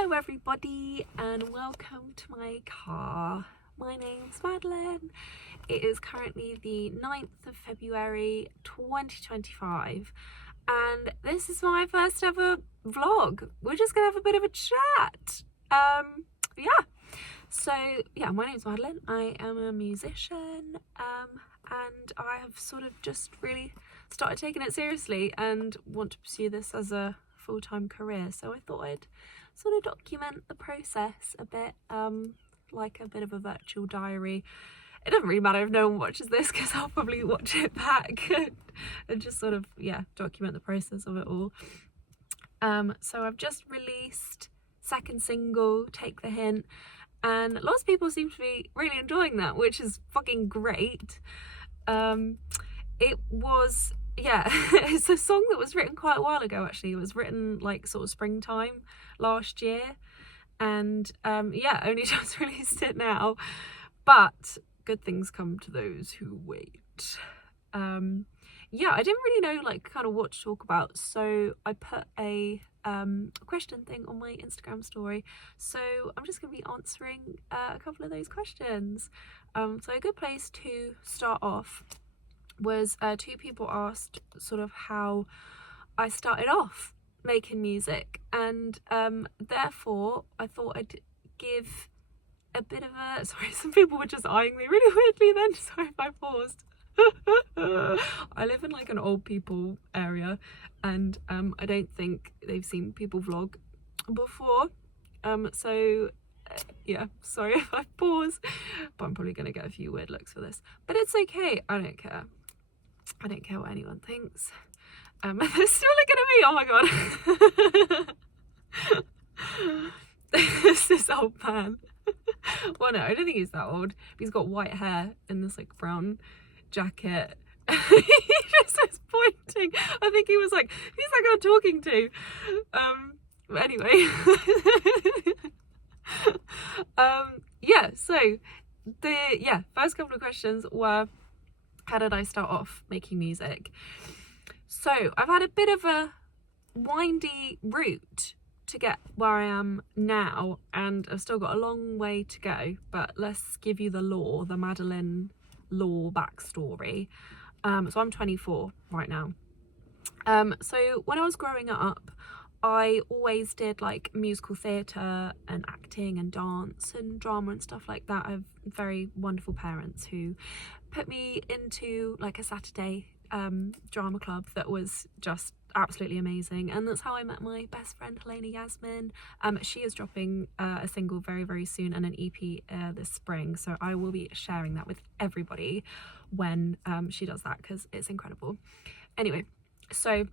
Hello everybody and welcome to my car. My name's Madeleine. It is currently the 9th of February 2025 and this is my first ever vlog. We're just gonna have a bit of a chat. My name's Madeleine. I am a musician and I have sort of just really started taking it seriously and want to pursue this as a full-time career, so I thought I'd sort of document the process a bit, like a bit of a virtual diary. It doesn't really matter if no one watches this because I'll probably watch it back and just sort of document the process of it all. So I've just released second single, Take the Hint, and lots of people seem to be really enjoying that, which is fucking great. It was it's a song that was written quite a while ago actually. It was written like sort of springtime last year and only just released it now, but good things come to those who wait. I didn't really know like kind of what to talk about, so I put a question thing on my Instagram story, so I'm just going to be answering a couple of those questions. So a good place to start off was two people asked sort of how I started off making music, and therefore I thought I'd give a bit of a some people were just eyeing me really weirdly then, sorry if I paused. I live in like an old people area and I don't think they've seen people vlog before, sorry if I pause, but I'm probably gonna get a few weird looks for this, but it's okay. I don't care what anyone thinks. They're still looking at me, oh my god. This old man. Well, no, I don't think he's that old. He's got white hair in this like brown jacket. He just was pointing. I think he was like, who's that girl talking to? But anyway. So the first couple of questions were, how did I start off making music? So I've had a bit of a windy route to get where I am now, and I've still got a long way to go, but let's give you the Madeleine lore backstory. So I'm 24 right now. So when I was growing up, I always did like musical theatre and acting and dance and drama and stuff like that. I have very wonderful parents who put me into like a Saturday drama club that was just absolutely amazing, and that's how I met my best friend Helena Yasmin. She is dropping a single very, very soon and an EP this spring, so I will be sharing that with everybody when she does that because it's incredible. Anyway, so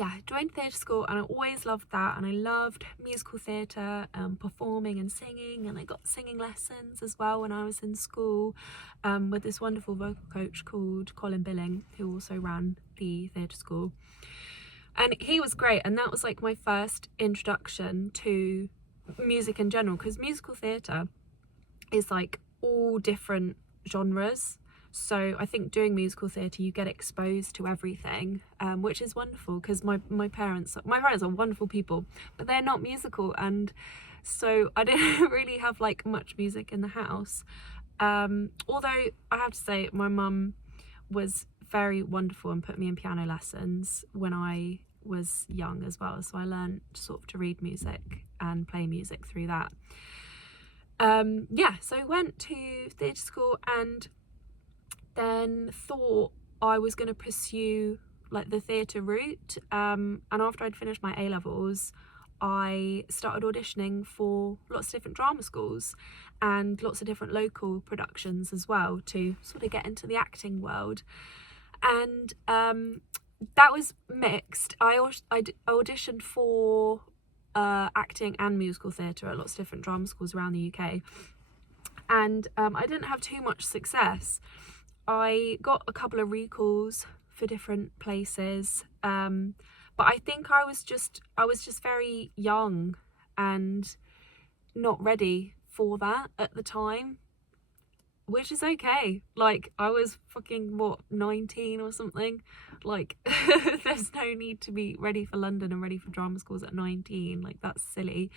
I joined theatre school and I always loved that, and I loved musical theatre, performing and singing, and I got singing lessons as well when I was in school with this wonderful vocal coach called Colin Billing, who also ran the theatre school, and he was great, and that was like my first introduction to music in general, because musical theatre is like all different genres. So I think doing musical theatre you get exposed to everything, which is wonderful, because my parents are wonderful people, but they're not musical, and so I didn't really have like much music in the house. Although I have to say my mum was very wonderful and put me in piano lessons when I was young as well, so I learned sort of to read music and play music through that. So I went to theatre school and then thought I was going to pursue like the theatre route, and after I'd finished my A-levels I started auditioning for lots of different drama schools and lots of different local productions as well to sort of get into the acting world, and that was mixed. I auditioned for acting and musical theatre at lots of different drama schools around the UK, and I didn't have too much success. I got a couple of recalls for different places, but I think I was just very young and not ready for that at the time. which is okay. Like, I was fucking, what, 19 or something? Like, there's no need to be ready for London and ready for drama schools at 19. Like, that's silly.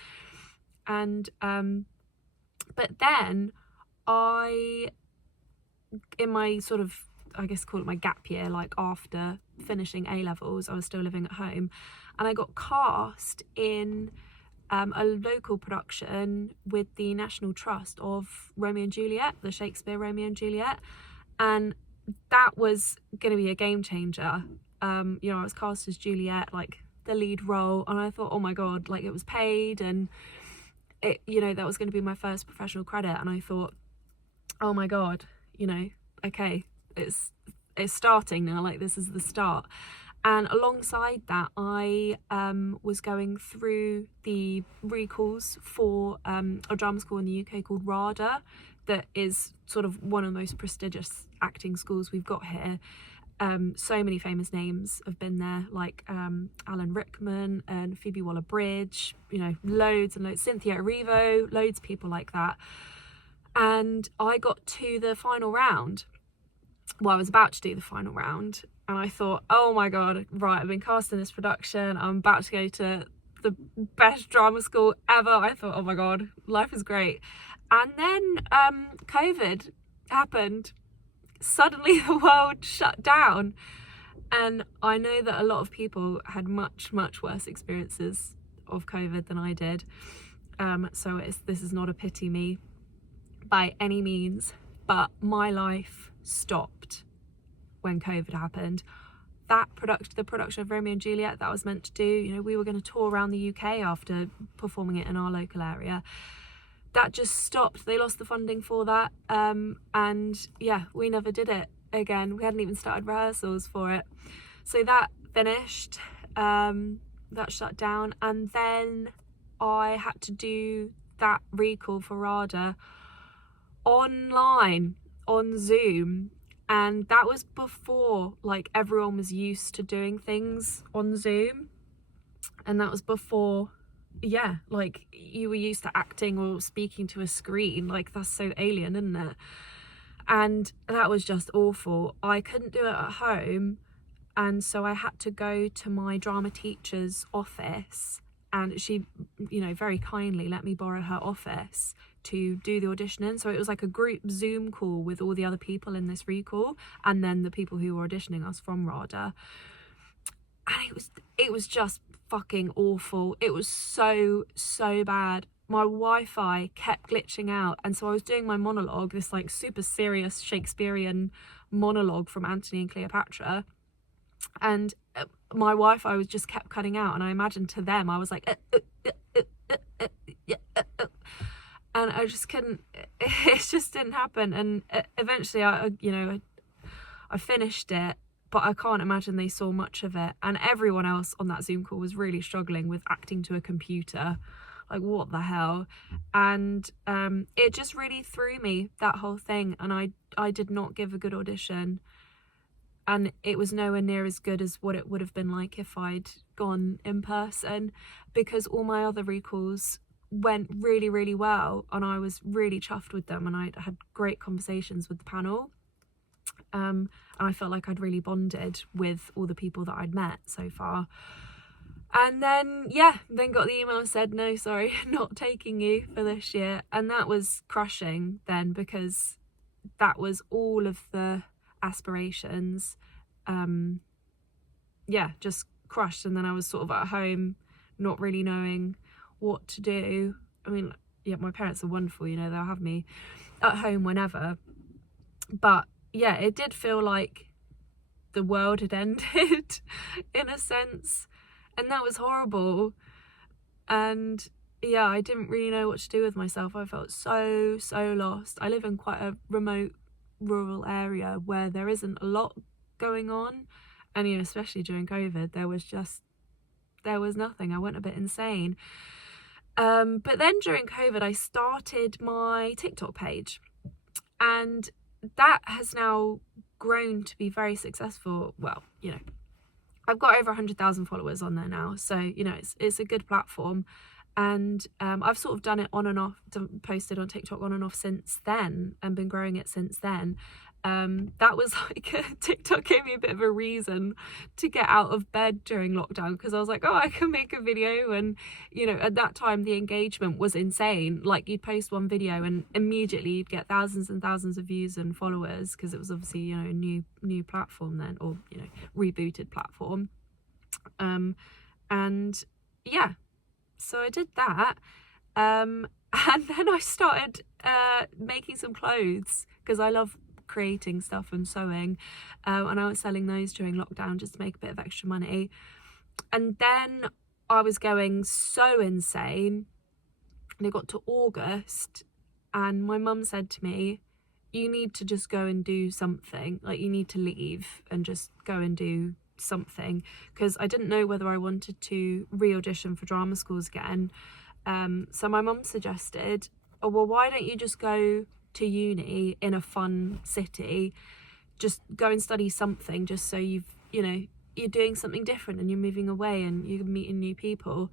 And, but then in my sort of, I guess call it my gap year, like after finishing A-levels, I was still living at home, and I got cast in a local production with the National Trust of Romeo and Juliet, the Shakespeare Romeo and Juliet, and that was going to be a game changer. I was cast as Juliet, like the lead role, and I thought, oh my god, like it was paid, and it, that was going to be my first professional credit, and I thought, oh my god, okay, it's starting now, like this is the start. And alongside that, I was going through the recalls for a drama school in the UK called RADA, that is sort of one of the most prestigious acting schools we've got here. So many famous names have been there, like Alan Rickman and Phoebe Waller-Bridge, loads and loads, Cynthia Erivo, loads of people like that. And I got to the final round. Well, I was about to do the final round, and I thought, oh my god, right, I've been cast in this production, I'm about to go to the best drama school ever. I thought, oh my god, life is great. And then COVID happened. Suddenly the world shut down, and I know that a lot of people had much worse experiences of COVID than I did, so this is not a pity me by any means, but my life stopped when COVID happened. The production of Romeo and Juliet that I was meant to do, we were going to tour around the UK after performing it in our local area. That just stopped. They lost the funding for that, and yeah, we never did it again. We hadn't even started rehearsals for it. So that finished, that shut down, and then I had to do that recall for RADA online on Zoom, and that was before like everyone was used to doing things on Zoom, and that was before like you were used to acting or speaking to a screen. Like, that's so alien, isn't it? And that was just awful. I couldn't do it at home, and so I had to go to my drama teacher's office, and she very kindly let me borrow her office to do the auditioning. So it was like a group Zoom call with all the other people in this recall, and then the people who were auditioning us from RADA. And it was just fucking awful. It was so bad. My Wi-Fi kept glitching out, and so I was doing my monologue, this like super serious Shakespearean monologue from Antony and Cleopatra, and my Wi-Fi was just kept cutting out, and I imagined to them I was like and I just couldn't, it just didn't happen. And eventually I finished it, but I can't imagine they saw much of it. And everyone else on that Zoom call was really struggling with acting to a computer. Like, what the hell? And it just really threw me, that whole thing. And I did not give a good audition. And it was nowhere near as good as what it would have been like if I'd gone in person, because all my other recalls went really well, and I was really chuffed with them, and I had great conversations with the panel. And I felt like I'd really bonded with all the people that I'd met so far. And then got the email and said, no, sorry, not taking you for this year. And that was crushing then, because that was all of the aspirations, just crushed. And then I was sort of at home, not really knowing what to do. I mean, my parents are wonderful, they'll have me at home whenever, but it did feel like the world had ended in a sense, and that was horrible. And I didn't really know what to do with myself. I felt so lost. I live in quite a remote rural area where there isn't a lot going on, and especially during COVID, there was nothing. I went a bit insane. But then during COVID, I started my TikTok page, and that has now grown to be very successful. Well, I've got over 100,000 followers on there now, so it's a good platform. And I've sort of done it on and off, posted on TikTok on and off since then, and been growing it since then. That was like TikTok gave me a bit of a reason to get out of bed during lockdown, because I was like, oh, I can make a video. And you know, at that time the engagement was insane. Like, you'd post one video and immediately you'd get thousands and thousands of views and followers, because it was obviously, you know, a new platform then, or, you know, rebooted platform. And yeah, so I did that, and then I started making some clothes, because I love creating stuff and sewing, and I was selling those during lockdown just to make a bit of extra money. And then I was going so insane, and it got to August, and my mum said to me, you need to just go and do something, like, you need to leave and just go and do something, because I didn't know whether I wanted to re-audition for drama schools again. So my mum suggested, oh, well, why don't you just go to uni in a fun city, just go and study something, just so you're doing something different and you're moving away and you're meeting new people.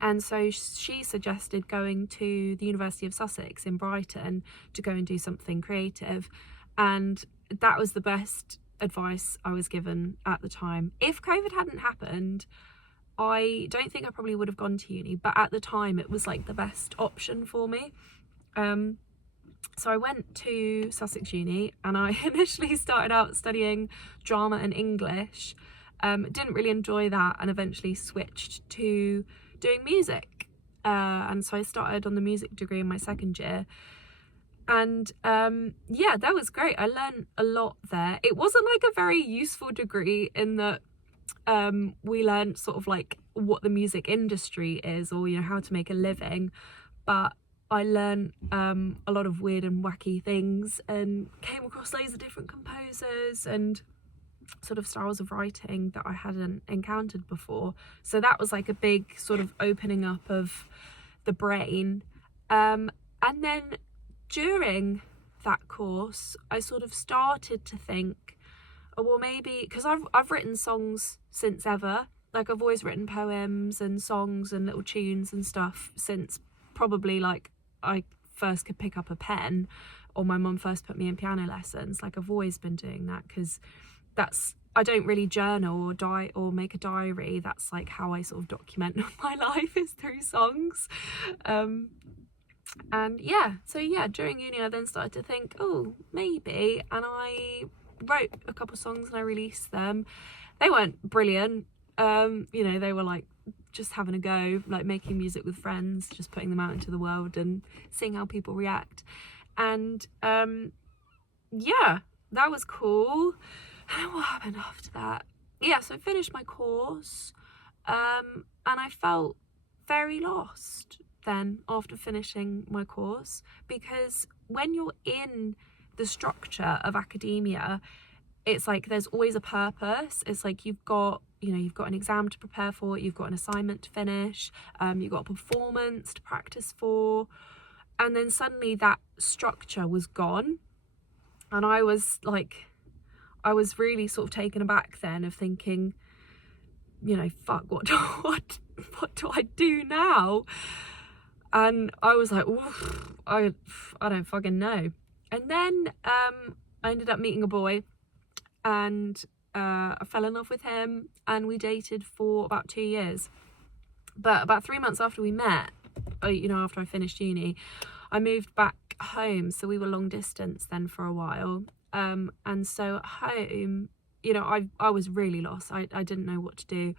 And so she suggested going to the University of Sussex in Brighton to go and do something creative, and that was the best advice I was given at the time. If COVID hadn't happened, I don't think I probably would have gone to uni, but at the time it was like the best option for me. So I went to Sussex Uni, and I initially started out studying drama and English. Didn't really enjoy that, and eventually switched to doing music. And so I started on the music degree in my second year. And yeah, that was great. I learned a lot there. It wasn't like a very useful degree in that we learned sort of like what the music industry is, or, you know, how to make a living. But I learned a lot of weird and wacky things, and came across loads of different composers and sort of styles of writing that I hadn't encountered before. So that was like a big sort of opening up of the brain. And then during that course, I sort of started to think, oh, well, maybe, because I've written songs since ever. Like, I've always written poems and songs and little tunes and stuff since probably like I first could pick up a pen, or my mum first put me in piano lessons. Like, I've always been doing that, because I don't really journal or make a diary. That's like how I sort of document my life, is through songs. And yeah, so yeah, during uni I then started to think, oh, maybe, and I wrote a couple songs and I released them. They weren't brilliant, you know, they were like just having a go, like making music with friends, just putting them out into the world and seeing how people react. And yeah, that was cool. And what happened after that? Yeah, so I finished my course, and I felt very lost then after finishing my course, because when you're in the structure of academia, it's like there's always a purpose. It's like you've got an exam to prepare for, you've got an assignment to finish, you've got a performance to practice for, and then suddenly that structure was gone. And I was really sort of taken aback then, of thinking, you know, fuck, what do I do now? And I was like, oof, I don't fucking know. And then I ended up meeting a boy, and I fell in love with him, and we dated for about 2 years. But about 3 months after we met, you know, after I finished uni, I moved back home. So we were long distance then for a while. And so at home, you know, I was really lost. I didn't know what to do.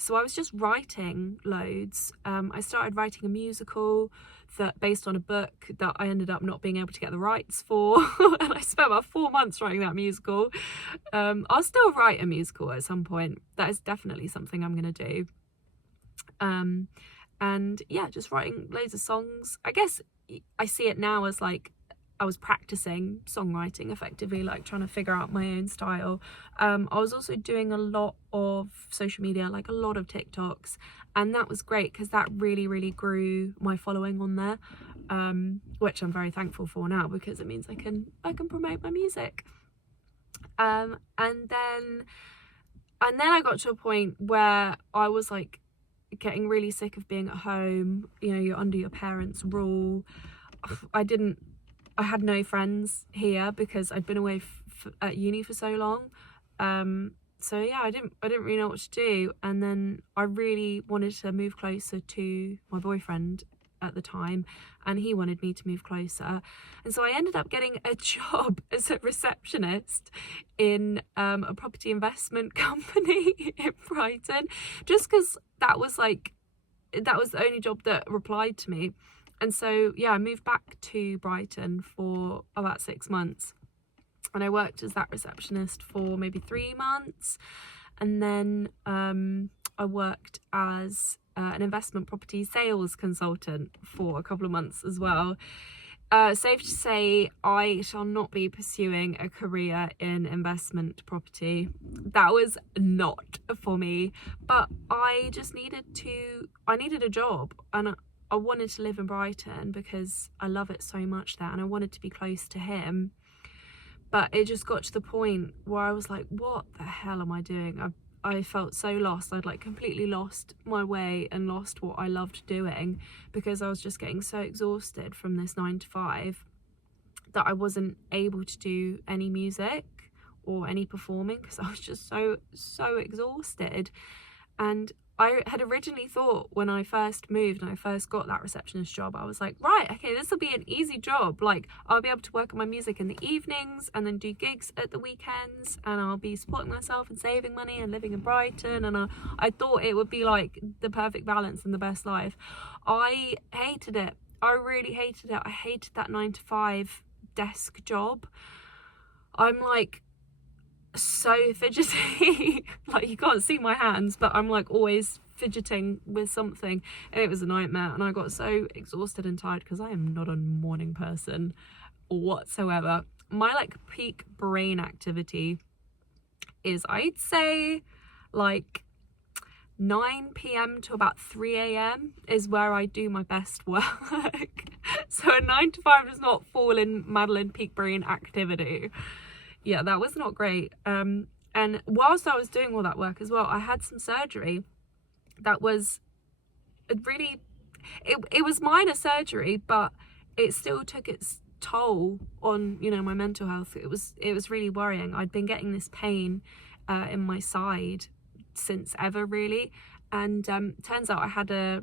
So I was just writing loads. I started writing a musical that based on a book that I ended up not being able to get the rights for. And I spent about 4 months writing that musical. I'll still write a musical at some point. That is definitely something I'm going to do. And yeah, just writing loads of songs. I guess I see it now as like I was practicing songwriting effectively, like trying to figure out my own style. I was also doing a lot of social media, like a lot of TikToks, and that was great because that really, really grew my following on there, which I'm very thankful for now, because it means I can promote my music. And then I got to a point where I was like getting really sick of being at home. You know, you're under your parents' rule. I had no friends here because I'd been away at uni for so long. So yeah, I didn't really know what to do. And then I really wanted to move closer to my boyfriend at the time, and he wanted me to move closer. And so I ended up getting a job as a receptionist in a property investment company in Brighton, just because that was the only job that replied to me. And so yeah, I moved back to Brighton for about 6 months, and I worked as that receptionist for maybe 3 months. And then I worked as an investment property sales consultant for a couple of months as well. Safe to say, I shall not be pursuing a career in investment property. That was not for me, but I just needed a job, and I wanted to live in Brighton because I love it so much there, and I wanted to be close to him. But it just got to the point where I was like, what the hell am I doing? I felt so lost. I'd like completely lost my way and lost what I loved doing, because I was just getting so exhausted from this 9 to 5 that I wasn't able to do any music or any performing, because I was just so exhausted. And I had originally thought, when I first moved and I first got that receptionist job, I was like, right, okay, this will be an easy job. Like, I'll be able to work on my music in the evenings and then do gigs at the weekends, and I'll be supporting myself and saving money and living in Brighton. And I thought it would be like the perfect balance and the best life. I hated it. I really hated it. I hated that 9 to 5 desk job. I'm like so fidgety. Like, you can't see my hands, but I'm like always fidgeting with something, and it was a nightmare. And I got so exhausted and tired, because I am not a morning person whatsoever. My like peak brain activity is, I'd say, like 9 p.m. to about 3 a.m. is where I do my best work. So a 9 to 5 does not fall in Madeleine peak brain activity. Yeah, that was not great. And whilst I was doing all that work as well, I had some surgery that was really, it was minor surgery, but it still took its toll on, you know, my mental health. It was really worrying. I'd been getting this pain in my side since ever, really. And turns out I had a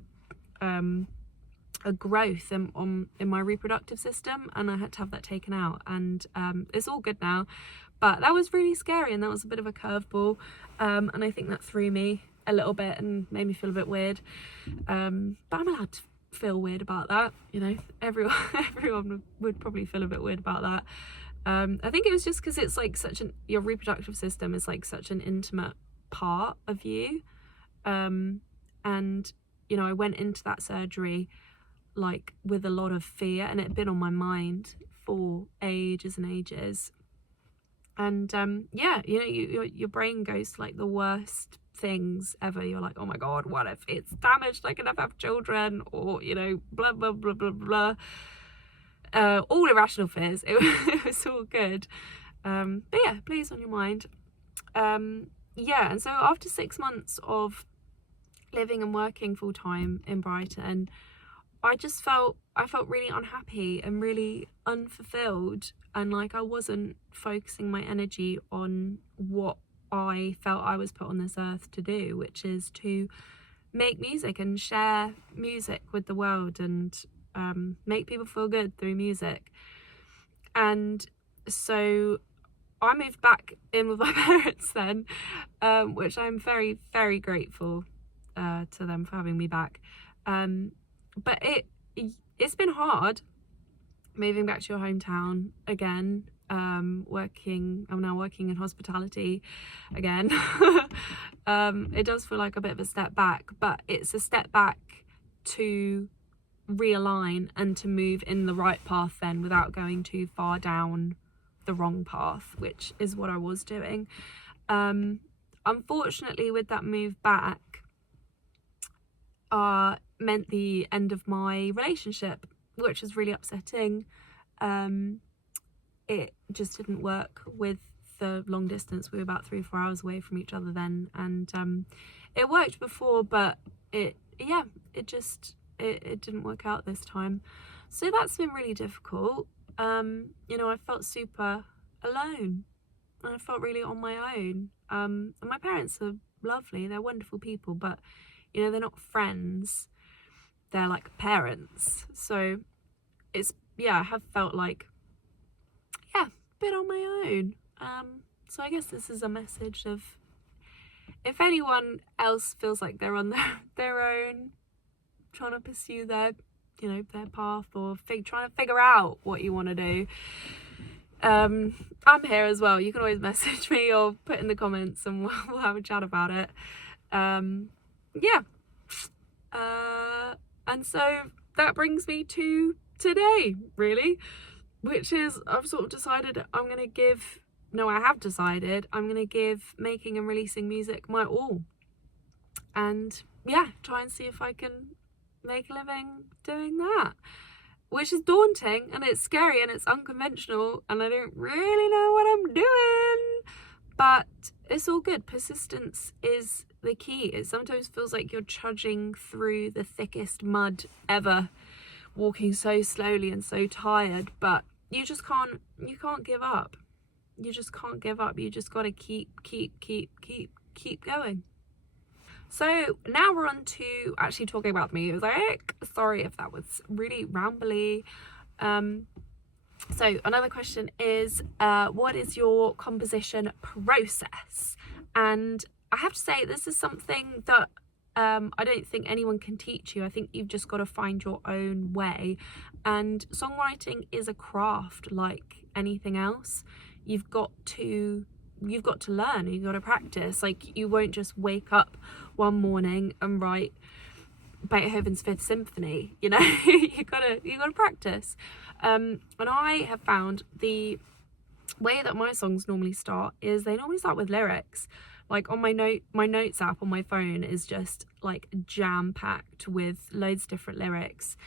growth in my reproductive system, and I had to have that taken out, and it's all good now. But that was really scary, and that was a bit of a curveball, and I think that threw me a little bit and made me feel a bit weird, but I'm allowed to feel weird about that, you know. Everyone would probably feel a bit weird about that. I think it was just because it's like your reproductive system is like such an intimate part of you, and you know, I went into that surgery like with a lot of fear, and it had been on my mind for ages and ages. And yeah, you know, your brain goes to like the worst things ever. You're like, oh my god, what if it's damaged? I can never have children, or, you know, blah blah blah blah blah. All irrational fears. It was all good. But yeah, please on your mind. Yeah, and so after 6 months of living and working full time in Brighton, I felt really unhappy and really unfulfilled, and like I wasn't focusing my energy on what I felt I was put on this earth to do, which is to make music and share music with the world, and make people feel good through music. And so I moved back in with my parents then, which I'm very, very grateful to them for having me back. But it's been hard moving back to your hometown again. I'm now working in hospitality again. It does feel like a bit of a step back, but it's a step back to realign and to move in the right path then, without going too far down the wrong path, which is what I was doing. Unfortunately, with that move back, meant the end of my relationship, which was really upsetting. It just didn't work with the long distance. We were about 3-4 hours away from each other then, and it worked before, but it didn't work out this time. So that's been really difficult. You know, I felt super alone, and I felt really on my own. And my parents are lovely, they're wonderful people, but you know, they're not friends, they're like parents. So it's, yeah, I have felt like, yeah, a bit on my own. So I guess this is a message of, if anyone else feels like they're on their own, trying to pursue their, you know, their path, or trying to figure out what you want to do, I'm here as well. You can always message me or put in the comments, and we'll have a chat about it. Yeah. And so that brings me to today, really, which is, I've sort of decided I have decided I'm going to give making and releasing music my all. And yeah, try and see if I can make a living doing that, which is daunting, and it's scary, and it's unconventional, and I don't really know what I'm doing, but it's all good. Persistence is the key. It sometimes feels like you're trudging through the thickest mud ever, walking so slowly and so tired, but you can't give up. You just can't give up. You just got to keep going. So now we're on to actually talking about the music. Sorry if that was really rambly. So another question is, what is your composition process? And I have to say, this is something that I don't think anyone can teach you. I think you've just got to find your own way. And songwriting is a craft like anything else. You've got to learn, you've got to practice. Like, you won't just wake up one morning and write Beethoven's Fifth Symphony, you know. you gotta practice. And I have found the way that my songs normally start is they normally start with lyrics. Like, on my notes app on my phone is just like jam packed with loads of different lyrics.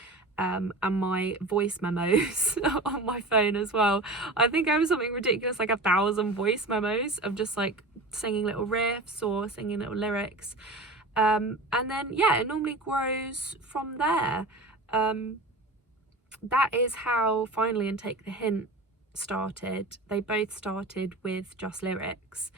And my voice memos on my phone as well. I think I have something ridiculous, like 1,000 voice memos of just like singing little riffs or singing little lyrics. And then, yeah, it normally grows from there. That is how Finally and Take the Hint started. They both started with just lyrics.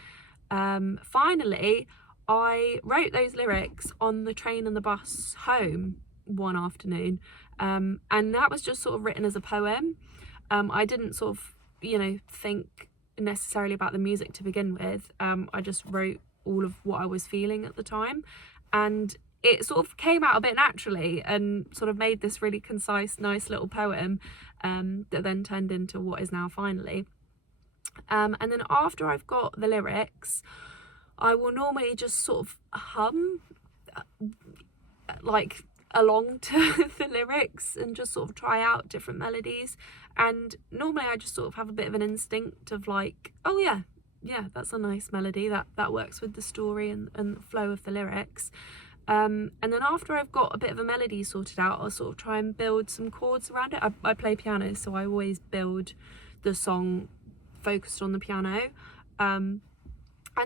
Finally, I wrote those lyrics on the train and the bus home one afternoon. And that was just sort of written as a poem. I didn't sort of, you know, think necessarily about the music to begin with. I just wrote all of what I was feeling at the time, and it sort of came out a bit naturally and sort of made this really concise, nice little poem that then turned into what is now Finally. And then after I've got the lyrics, I will normally just sort of hum like along to the lyrics and just sort of try out different melodies. And normally I just sort of have a bit of an instinct of like, oh yeah, that's a nice melody, that works with the story and the flow of the lyrics. And then after I've got a bit of a melody sorted out, I'll sort of try and build some chords around it. I play piano, so I always build the song focused on the piano. And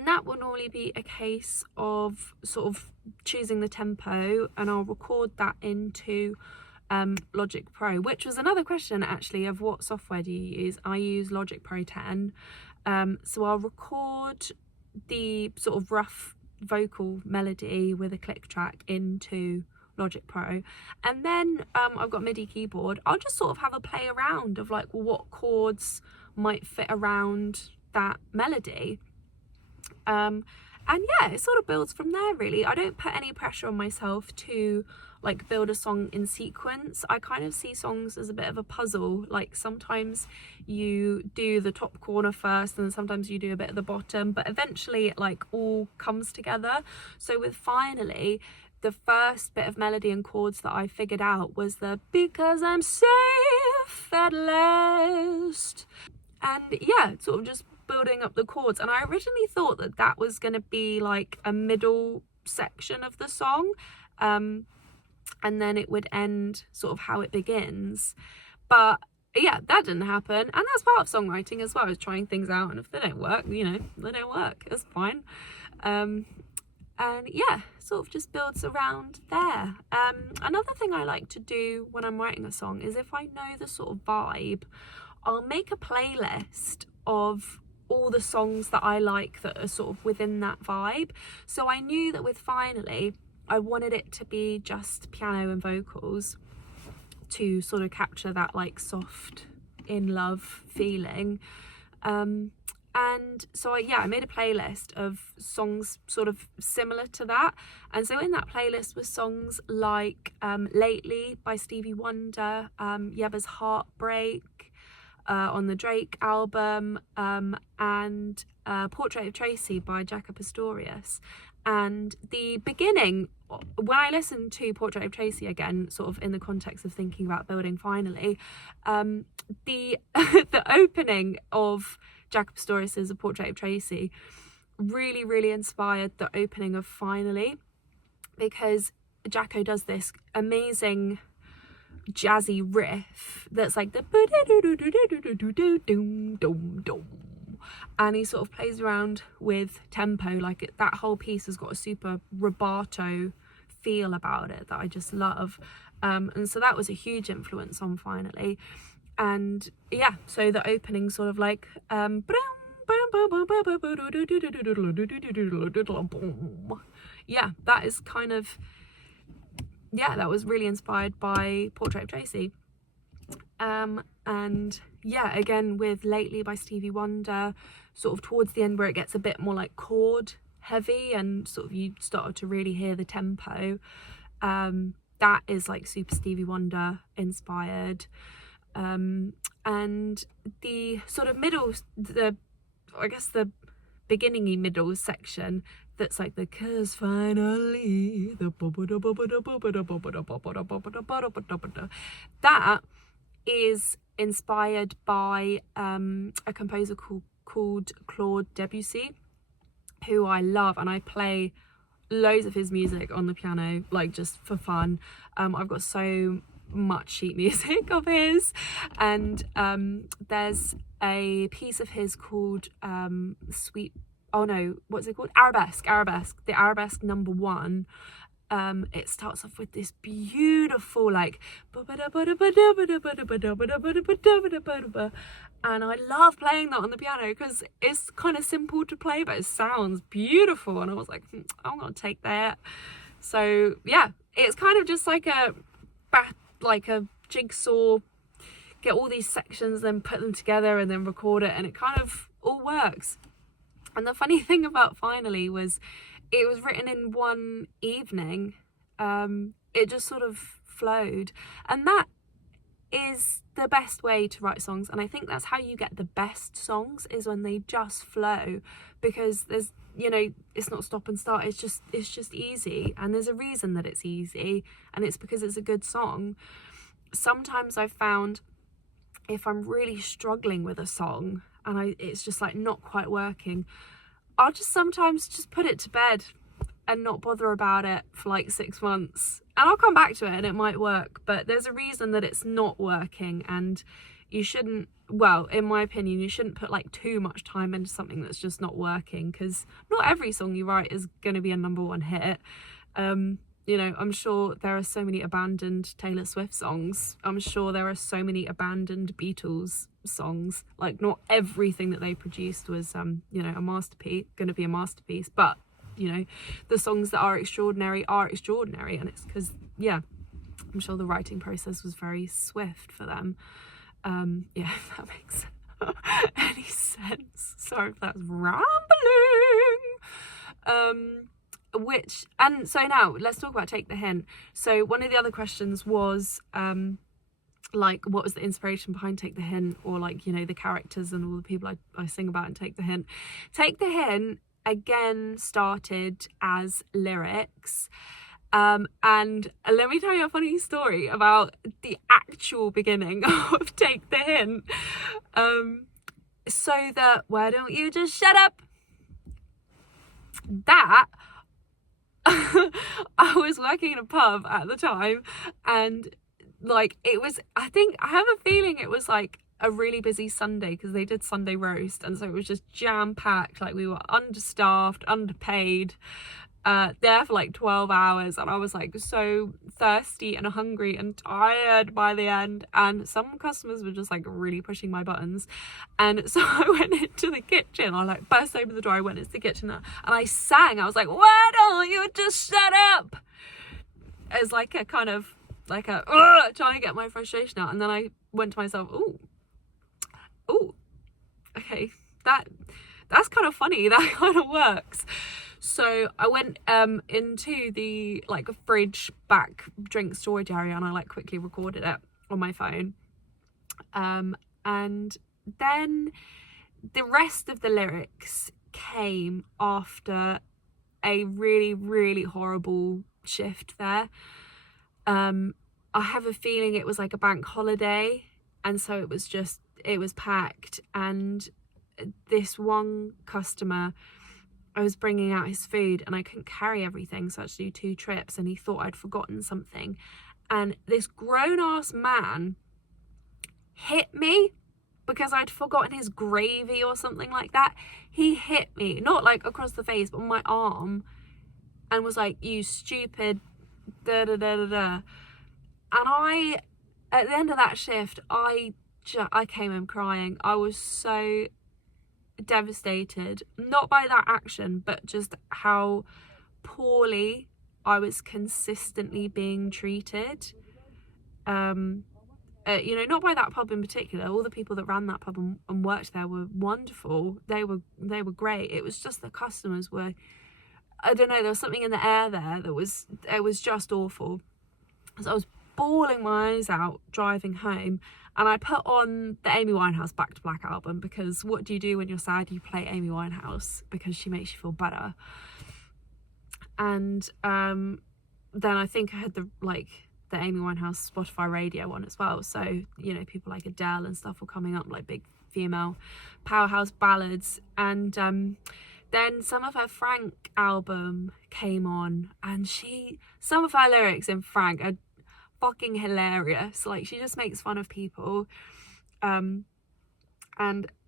that will normally be a case of sort of choosing the tempo, and I'll record that into Logic Pro, which was another question actually of what software do you use. I use Logic Pro 10. So I'll record the sort of rough vocal melody with a click track into Logic Pro, and then I've got MIDI keyboard. I'll just sort of have a play around of like, well, what chords might fit around that melody. And yeah, it sort of builds from there really. I don't put any pressure on myself to like build a song in sequence. I kind of see songs as a bit of a puzzle. Like, sometimes you do the top corner first, and sometimes you do a bit at the bottom, but eventually it like all comes together. So with Finally, the first bit of melody and chords that I figured out was the "because I'm safe at last," and yeah, sort of just building up the chords. And I originally thought that that was going to be like a middle section of the song, and then it would end sort of how it begins. But yeah, that didn't happen. And that's part of songwriting as well, is trying things out, and if they don't work, you know, they don't work. It's fine. And yeah, sort of just builds around there. Another thing I like to do when I'm writing a song is, if I know the sort of vibe, I'll make a playlist of all the songs that I like that are sort of within that vibe. So I knew that with Finally, I wanted it to be just piano and vocals to sort of capture that like soft in love feeling. And so I made a playlist of songs sort of similar to that. And so in that playlist were songs like Lately by Stevie Wonder, Yebba's Heartbreak on the Drake album, and Portrait of Tracy by Jaco Pastorius. And the beginning, when I listened to Portrait of Tracy again, sort of in the context of thinking about building Finally, the the opening of Jaco Pastorius's A Portrait of Tracy really, really inspired the opening of Finally, because Jaco does this amazing jazzy riff that's like the and he sort of plays around with tempo, like that whole piece has got a super rubato feel about it that I just love, and so that was a huge influence on Finally. And yeah, so the opening sort of like yeah, that is kind of, yeah, that was really inspired by Portrait of Tracy. And yeah, again with Lately by Stevie Wonder, sort of towards the end where it gets a bit more like chord heavy and sort of you start to really hear the tempo, that is like super Stevie Wonder inspired. And the sort of middle, I guess the beginningy middle section that's like the "'cause finally the that is inspired by a composer called Claude Debussy, who I love, and I play loads of his music on the piano, like just for fun. I've got so much sheet music of his, and there's a piece of his called Arabesque, the Arabesque number 1. It starts off with this beautiful like, and I love playing that on the piano because it's kind of simple to play but it sounds beautiful, and I was like, I'm gonna take that. So yeah, it's kind of just like a jigsaw, get all these sections, then put them together and then record it, and it kind of all works. And the funny thing about Finally was it was written in one evening. It just sort of flowed, and that is the best way to write songs, and I think that's how you get the best songs, is when they just flow, because there's, you know, it's not stop and start, it's just easy, and there's a reason that it's easy, and it's because it's a good song. Sometimes I've found if I'm really struggling with a song and it's just like not quite working, I'll just sometimes just put it to bed and not bother about it for like 6 months, and I'll come back to it and it might work, but there's a reason that it's not working, and you shouldn't, well, in my opinion, you shouldn't put like too much time into something that's just not working, because not every song you write is going to be a #1 hit. You know, I'm sure there are so many abandoned Taylor Swift songs. I'm sure there are so many abandoned Beatles songs. Like, not everything that they produced was, you know, going to be a masterpiece. But, you know, the songs that are extraordinary, and it's because, yeah, I'm sure the writing process was very swift for them. Yeah, if that makes any sense. Sorry if that's rambling. And so now let's talk about Take the Hint. So one of the other questions was like, what was the inspiration behind Take the Hint, or like, you know, the characters and all the people I sing about in Take the Hint. Take the Hint again started as lyrics, and let me tell you a funny story about the actual beginning of Take the Hint. So that "Why don't you just shut up?" that I was working in a pub at the time, and like, it was, I have a feeling it was like a really busy Sunday because they did Sunday roast, and so it was just jam-packed. Like, we were understaffed, underpaid, there for like 12 hours, and I was like so thirsty and hungry and tired by the end, and some customers were just like really pushing my buttons. And so I went into the kitchen, I like burst open the door, I went into the kitchen, and I sang. I was like, why don't you just shut up, as like a kind of like a trying to get my frustration out. And then I went to myself, oh, okay, that's kind of funny, that kind of works. So I went into the like fridge back drink storage area, and I like quickly recorded it on my phone, and then the rest of the lyrics came after a really, really horrible shift there. I have a feeling it was like a bank holiday, and so it was packed, and this one customer, I was bringing out his food and I couldn't carry everything, so I had to do 2 trips, and he thought I'd forgotten something, and this grown-ass man hit me because I'd forgotten his gravy or something like that. He hit me, not like across the face, but on my arm, and was like, you stupid da da da da da. And at the end of that shift, I came home crying. I was so devastated, not by that action, but just how poorly I was consistently being treated. Not by that pub in particular. All the people that ran that pub and worked there were wonderful. They were great. It was just the customers were, I don't know, there was something in the air there it was just awful. So I was bawling my eyes out driving home, and I put on the Amy Winehouse Back to Black album, because what do you do when you're sad? You play Amy Winehouse because she makes you feel better. And then I think I had the Amy Winehouse Spotify radio one as well, so people like Adele and stuff were coming up, like big female powerhouse ballads. And then some of her Frank album came on, and some of her lyrics in Frank are fucking hilarious. Like, she just makes fun of people. And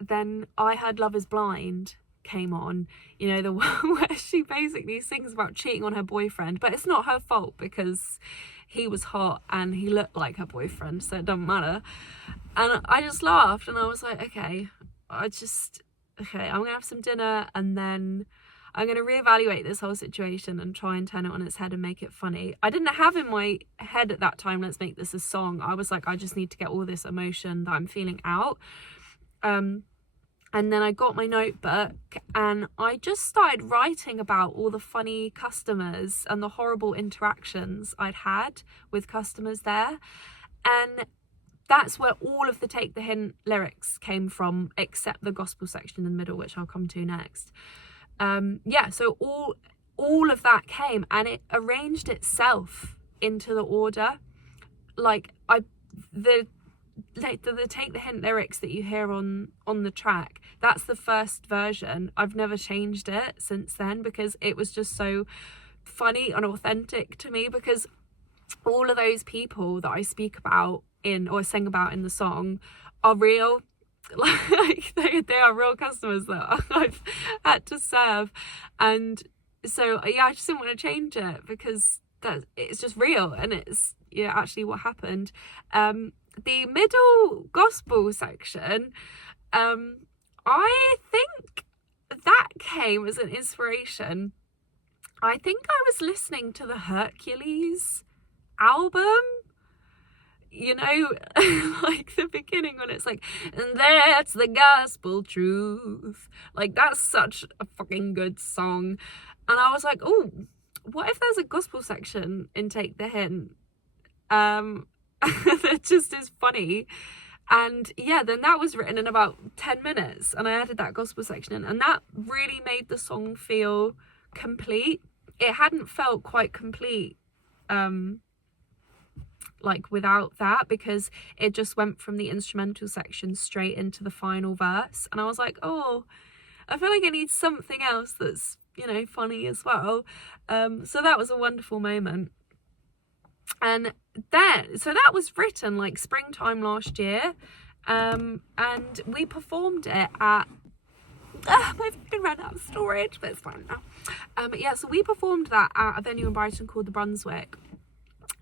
then I Heard Love Is Blind came on, the one where she basically sings about cheating on her boyfriend, but it's not her fault because he was hot and he looked like her boyfriend, so it doesn't matter. And I just laughed, and I was like, okay, I'm gonna have some dinner, and then I'm going to reevaluate this whole situation and try and turn it on its head and make it funny. I didn't have in my head at that time, let's make this a song. I was like, I just need to get all this emotion that I'm feeling out. And then I got my notebook and I just started writing about all the funny customers and the horrible interactions I'd had with customers there. And that's where all of the Take the Hint lyrics came from, except the gospel section in the middle, which I'll come to next. So all of that came, and it arranged itself into the order. Like, the Take the Hint lyrics that you hear on the track, that's the first version. I've never changed it since then because it was just so funny and authentic to me, because all of those people that I speak about or sing about in the song are real. Like, they are real customers that I've had to serve. And so I just didn't want to change it because it's just real, and it's actually what happened. The middle gospel section, I think that came as an inspiration. I think I was listening to the Hercules album, like the beginning when it's like, and that's the gospel truth. Like, that's such a fucking good song. And I was like, oh, what if there's a gospel section in Take the Hint? That just is funny. And then that was written in about 10 minutes, and I added that gospel section in, and that really made the song feel complete. It hadn't felt quite complete without that, because it just went from the instrumental section straight into the final verse, and I was like, oh, I feel like I need something else that's funny as well. So that was a wonderful moment. And then, so that was written like springtime last year, and we performed it at my phone ran out of storage, but it's fine now. Yeah, so we performed that at a venue in Brighton called the Brunswick,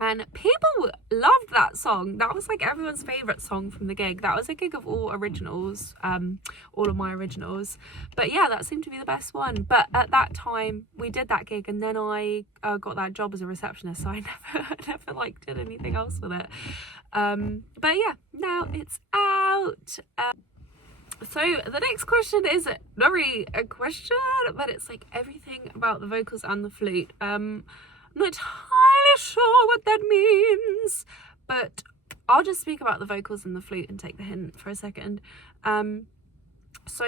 and people loved that song. That was like everyone's favourite song from the gig. That was a gig of all originals, all of my originals. But yeah, that seemed to be the best one. But at that time, we did that gig, and then I got that job as a receptionist, so I never like did anything else with it. But yeah, now it's out. So the next question is not really a question, but it's like everything about the vocals and the flute. I'm not entirely sure what that means, but I'll just speak about the vocals and the flute and take the hint for a second. So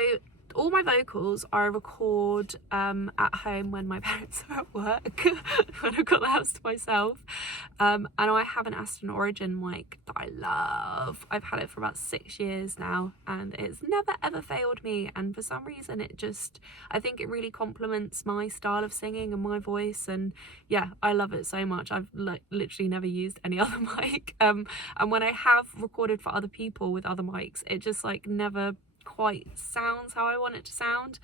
all my vocals I record at home when my parents are at work, when I've got the house to myself. And I have an Aston Origin mic that I love. I've had it for about 6 years now, and it's never ever failed me. And for some reason I think it really complements my style of singing and my voice. And yeah, I love it so much. I've literally never used any other mic. And when I have recorded for other people with other mics, it just like never quite sounds how I want it to sound.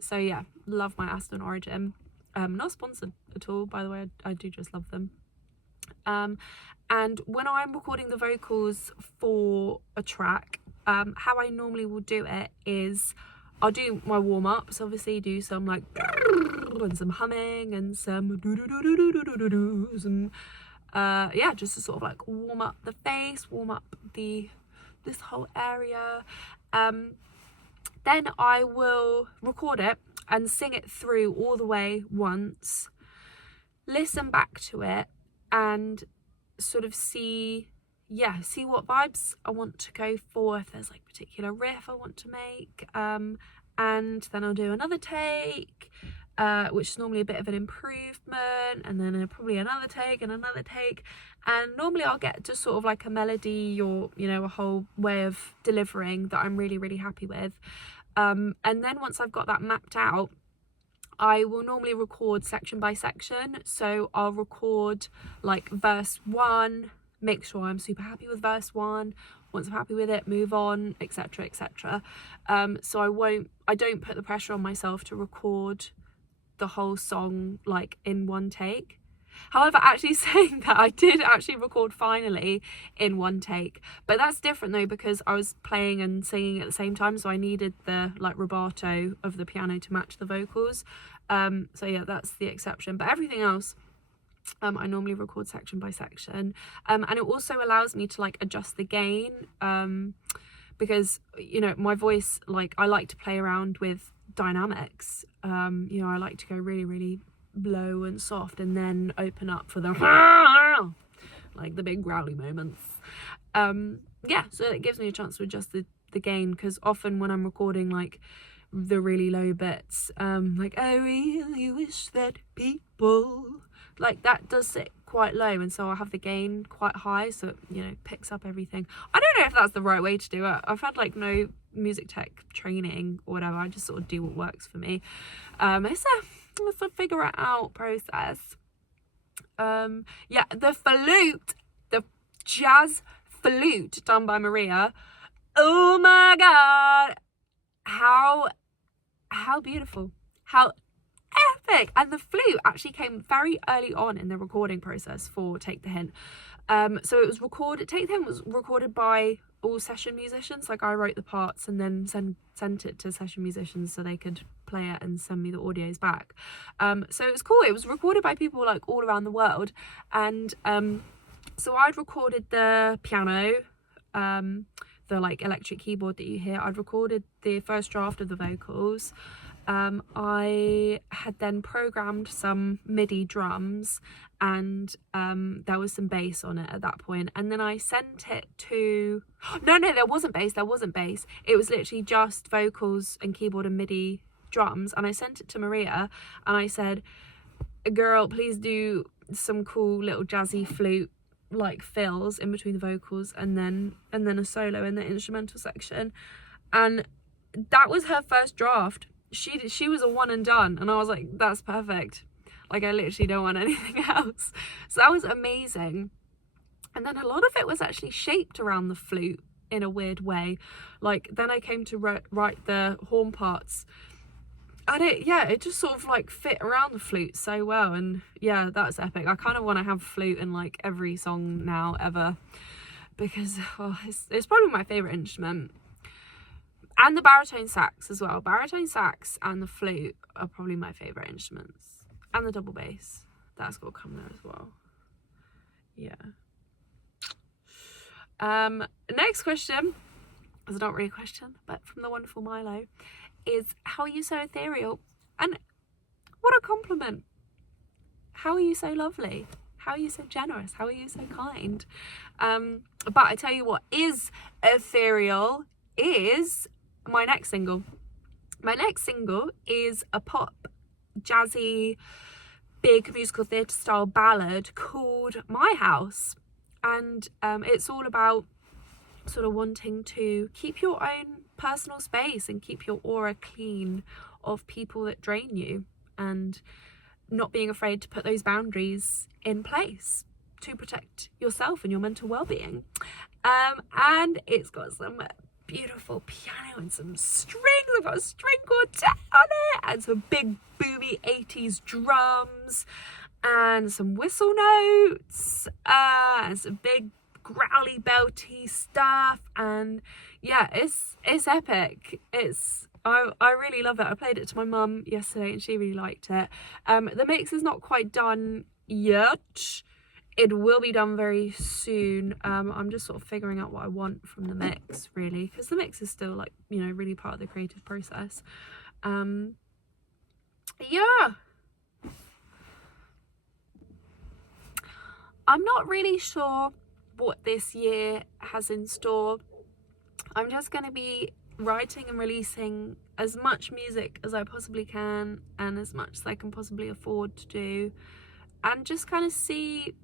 So yeah, love my Aston Origin. Not sponsored at all, by the way. I do just love them. And when I'm recording the vocals for a track, how I normally will do it is I'll do my warm-ups, obviously do some like and some humming and some yeah, just to sort of like warm up the face, warm up this whole area. Then I will record it and sing it through all the way once, listen back to it and sort of see what vibes I want to go for, if there's like a particular riff I want to make, and then I'll do another take, which is normally a bit of an improvement, and then probably another take and another take, and normally I'll get to sort of like a melody or, you know, a whole way of delivering that I'm really, really happy with. And then once I've got that mapped out, I will normally record section by section. So I'll record like verse 1, make sure I'm super happy with verse 1. Once I'm happy with it, move on, etc, etc. So I don't put the pressure on myself to record the whole song like in one take. However, actually saying that, I did actually record Finally in one take, but that's different though, because I was playing and singing at the same time, so I needed the like rubato of the piano to match the vocals. So yeah, that's the exception, but everything else I normally record section by section. And it also allows me to like adjust the gain, because, you know, my voice, like I like to play around with dynamics. You know, I like to go really, really low and soft and then open up for the like the big growly moments. Yeah, so it gives me a chance to adjust the gain, because often when I'm recording like the really low bits, like I really wish that people, like that does sit quite low, and so I have the gain quite high, so it, you know, picks up everything. I don't know if that's the right way to do it. I've had like no music tech training or whatever. I just sort of do what works for me. It's a figure it out process. Yeah, the flute, the jazz flute done by Maria. Oh my god, how beautiful, how epic. And the flute actually came very early on in the recording process for Take the Hint. So it was recorded, Take the Hint was recorded by all session musicians. Like I wrote the parts and then sent it to session musicians so they could play it and send me the audios back. So it was cool. It was recorded by people like all around the world, and so I'd recorded the piano, the like electric keyboard that you hear. I'd recorded the first draft of the vocals. I had then programmed some MIDI drums, and there was some bass on it at that point, and then I sent it to no there wasn't bass, it was literally just vocals and keyboard and MIDI drums, and I sent it to Maria and I said, girl, please do some cool little jazzy flute like fills in between the vocals, and then a solo in the instrumental section. And that was her first draft. She was a one and done, and I was like, that's perfect. Like, I literally don't want anything else. So that was amazing. And then a lot of it was actually shaped around the flute in a weird way. Like, then I came to write the horn parts, and it just sort of like fit around the flute so well. And yeah, that's epic. I kind of want to have flute in like every song now ever, because it's probably my favorite instrument. And the baritone sax as well. Baritone sax and the flute are probably my favorite instruments. And the double bass, that's got to come there as well. Yeah. Next question, it's not really a question, but from the wonderful Milo, is how are you so ethereal? And what a compliment. How are you so lovely? How are you so generous? How are you so kind? But I tell you what is ethereal is my next single. My next single is a pop, jazzy, big musical theatre style ballad called My House. And it's all about sort of wanting to keep your own personal space and keep your aura clean of people that drain you, and not being afraid to put those boundaries in place to protect yourself and your mental well-being. And it's got some beautiful piano and some strings. I've got a string quartet on it, and some big boomy 80s drums, and some whistle notes, and some big growly belty stuff. And yeah, it's epic. I really love it. I played it to my mum yesterday and she really liked it. The mix is not quite done yet. It will be done very soon. I'm just sort of figuring out what I want from the mix, really, because the mix is still like, you know, really part of the creative process. Yeah, I'm not really sure what this year has in store. I'm just going to be writing and releasing as much music as I possibly can, and as much as I can possibly afford to do, and just kind of see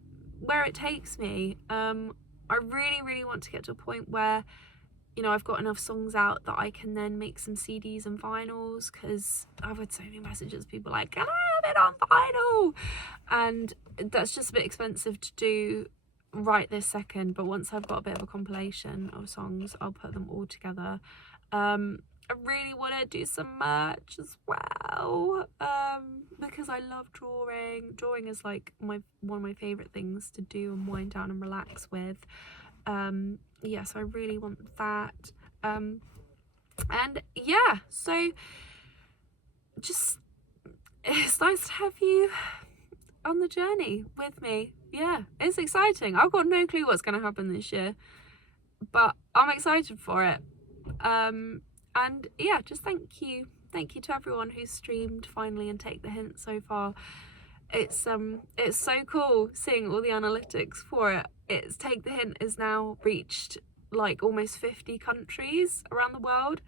where it takes me. I really want to get to a point where, you know, I've got enough songs out that I can then make some CDs and vinyls, because I've had so many messages, people like, can I have it on vinyl? And that's just a bit expensive to do right this second, but once I've got a bit of a compilation of songs, I'll put them all together. I really want to do some merch as well, because I love drawing. Drawing is like one of my favourite things to do and wind down and relax with. Yeah, so I really want that. And yeah, so just, it's nice to have you on the journey with me. Yeah, it's exciting. I've got no clue what's going to happen this year, but I'm excited for it. And yeah, just thank you to everyone who's streamed finally and Take the Hint so far. It's so cool seeing all the analytics for it. It's Take the Hint is now reached like almost 50 countries around the world,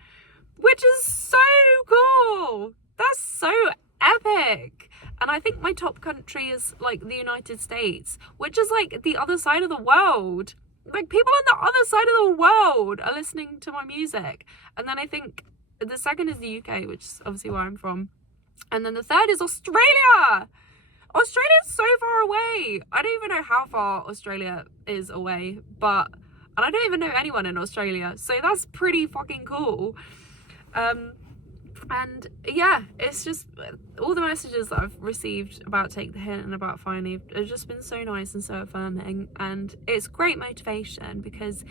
which is so cool. That's so epic. And I think my top country is like the United States, which is like the other side of the world. Like, people on the other side of the world are listening to my music. And then I think the second is the UK, which is obviously where I'm from. And then the third is Australia. Australia's so far away. I don't even know how far Australia is away, and I don't even know anyone in Australia, so that's pretty fucking cool. And yeah, it's just all the messages that I've received about Take the Hint and about Finally have just been so nice and so affirming, and it's great motivation, because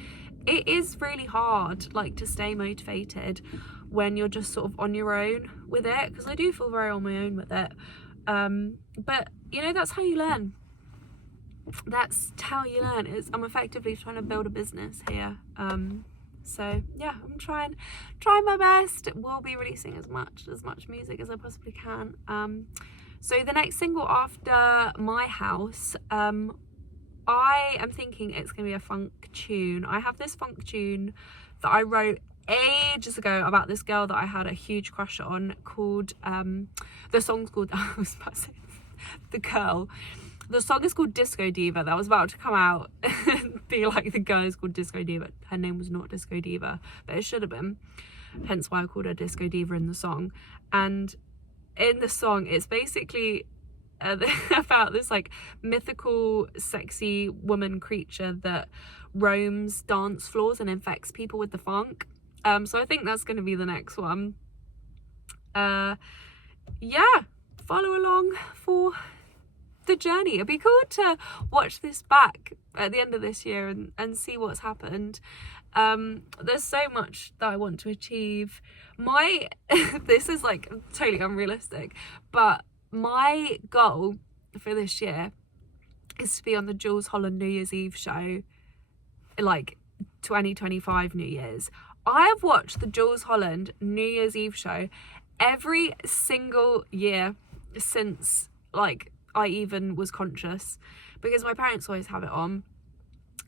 it is really hard like to stay motivated when you're just sort of on your own with it, because I do feel very on my own with it. But you know, that's how you learn. That's how you learn. I'm effectively trying to build a business here. So yeah, I'm trying my best. We'll be releasing as much music as I possibly can. So the next single after My House, I am thinking it's gonna be a funk tune. I have this funk tune that I wrote ages ago about this girl that I had a huge crush on, called the song's called I was about to say the girl. The song is called Disco Diva. That was about to come out and be like, the girl is called Disco Diva. Her name was not Disco Diva, but it should have been. Hence why I called her Disco Diva in the song. And in the song, it's basically about this like mythical sexy woman creature that roams dance floors and infects people with the funk. So I think that's going to be the next one. Yeah, follow along for the journey. It'd be cool to watch this back at the end of this year and see what's happened. There's so much that I want to achieve. This is like totally unrealistic, but my goal for this year is to be on the Jules Holland New Year's Eve show, like 2025 New Year's. I have watched the Jules Holland New Year's Eve show every single year since like I even was conscious, because my parents always have it on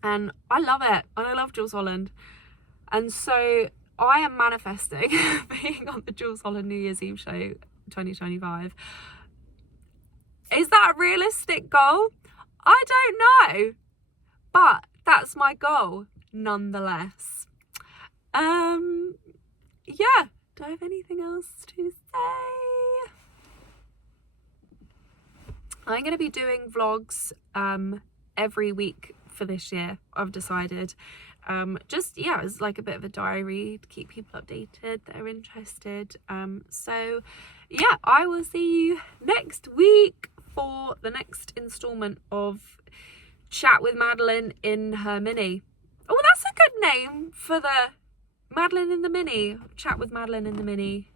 and I love it, and I love Jules Holland. And so I am manifesting being on the Jules Holland New Year's Eve show 2025. Is that a realistic goal? I don't know, but that's my goal nonetheless. Yeah, do I have anything else to say? I'm going to be doing vlogs every week for this year, I've decided. Just, yeah, it's like a bit of a diary to keep people updated that are interested. So yeah, I will see you next week for the next instalment of Chat with Madeleine in her mini. Oh, that's a good name for the Madeleine in the mini. Chat with Madeleine in the mini.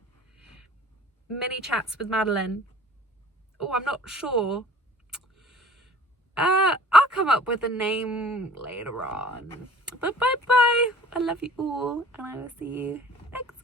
Mini chats with Madeleine. Oh, I'm not sure. I'll come up with a name later on. But bye bye. I love you all, and I will see you next